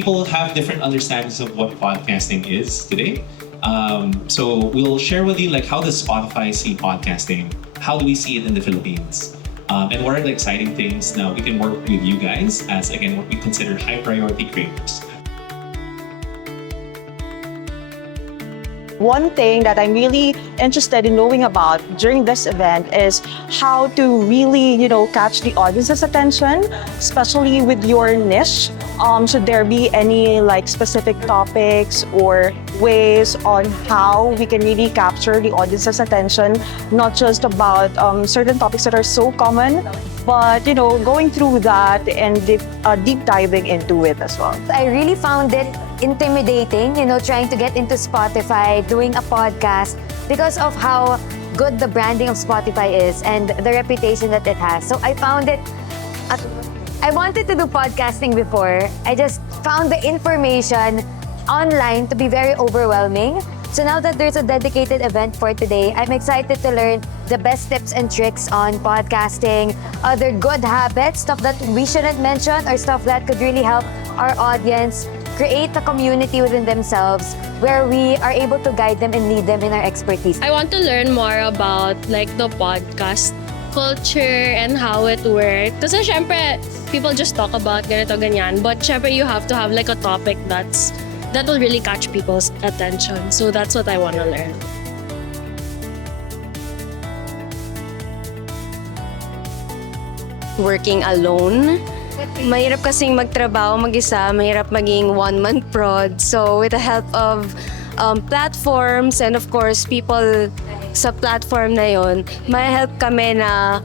people have different understandings of what podcasting is today. So we'll share with you like how does Spotify see podcasting? How do we see it in the Philippines? And what are the exciting things now we can work with you guys as, again, what we consider high priority creators. One thing that I'm really interested in knowing about during this event is how to really, catch the audience's attention, especially with your niche. Should there be any specific topics or ways on how we can really capture the audience's attention, not just about certain topics that are so common, but going through that and deep diving into it as well. I really found it intimidating, trying to get into Spotify, doing a podcast because of how good the branding of Spotify is and the reputation that it has. So I found it, I wanted to do podcasting before. I just found the information online to be very overwhelming. So now that there's a dedicated event for today, I'm excited to learn the best tips and tricks on podcasting, other good habits, stuff that we shouldn't mention or stuff that could really help our audience create a community within themselves where we are able to guide them and lead them in our expertise. I want to learn more about the podcast culture and how it works. Kasi syempre, people just talk about ganito, ganyan. But syempre, you have to have a topic that will really catch people's attention. So that's what I want to learn. Working alone. Mahirap kasing magtrabaho mag-isa, mahirap maging one-man prod. So with the help of platforms and of course people sa platform na yon, may help kami na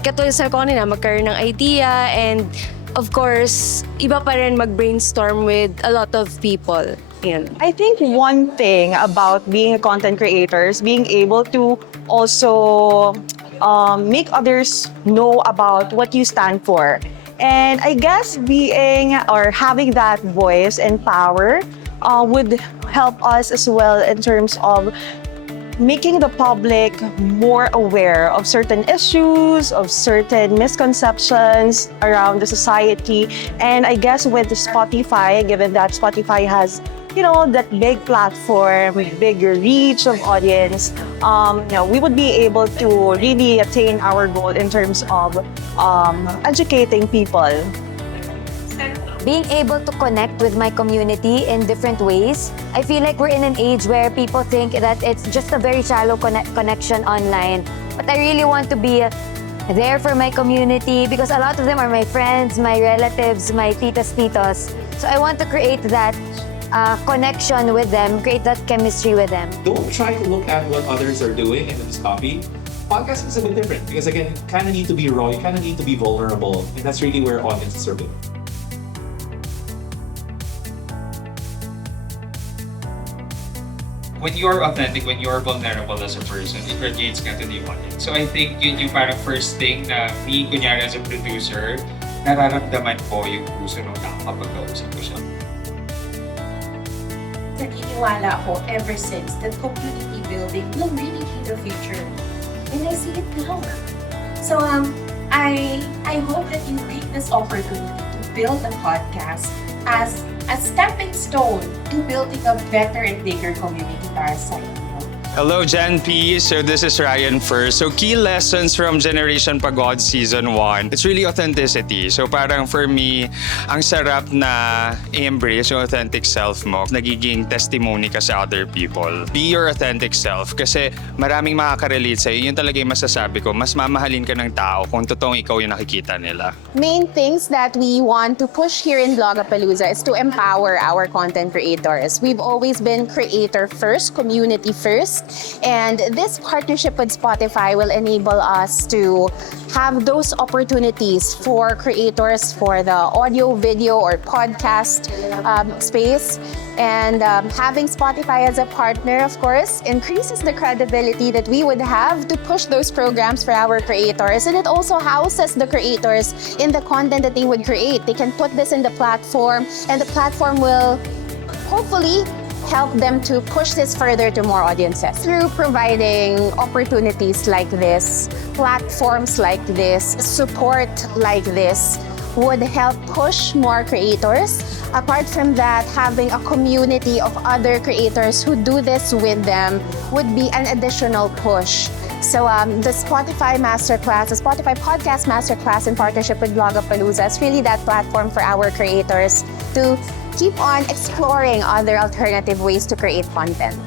katulad sa kanina magkaroon ng idea and of course iba pa rin mag-brainstorm with a lot of people. Yan. I think one thing about being a content creator is being able to also make others know about what you stand for. And I guess being or having that voice and power would help us as well in terms of making the public more aware of certain issues, of certain misconceptions around the society. And I guess with Spotify, given that Spotify has that big platform, bigger reach of audience, we would be able to really attain our goal in terms of educating people. Being able to connect with my community in different ways. I feel like we're in an age where people think that it's just a very shallow connection online. But I really want to be there for my community because a lot of them are my friends, my relatives, my titos. So I want to create that connection with them, create that chemistry with them. Don't try to look at what others are doing and just copy. Podcasting is a bit different because again, you kind of need to be raw, you kind of need to be vulnerable, and that's really where audiences are good. When you're authentic, when you're vulnerable as a person, it radiates ka to the audience. So I think yun yung parang first thing na me, kunyari as a producer, nararamdaman ko yung puso nung tao kapag kausap ko siya. Naniniwala ako ever since that community building will really be the future. And I see it now. So I hope that you take this opportunity to build a podcast as a stepping stone to building a better and bigger community para sa inyo. Hello, Gen P. So this is Ryan first. So key lessons from Generation Pagod Season 1. It's really authenticity. So parang for me, ang sarap na i-embrace yung authentic self mo. Nagiging testimony ka sa other people. Be your authentic self. Kasi maraming makaka-relate sa'yo. Yun talaga yung masasabi ko. Mas mamahalin ka ng tao kung totoong ikaw yung nakikita nila. Main things that we want to push here in Blogapalooza is to empower our content creators. We've always been creator first, community first. And this partnership with Spotify will enable us to have those opportunities for creators for the audio, video, or podcast space. And having Spotify as a partner, of course, increases the credibility that we would have to push those programs for our creators. And it also houses the creators in the content that they would create. They can put this in the platform, and the platform will hopefully help them to push this further to more audiences. Through providing opportunities like this, platforms like this, support like this, would help push more creators. Apart from that, having a community of other creators who do this with them would be an additional push. So the Spotify Masterclass, the Spotify Podcast Masterclass in partnership with Blogapalooza is really that platform for our creators to keep on exploring other alternative ways to create content.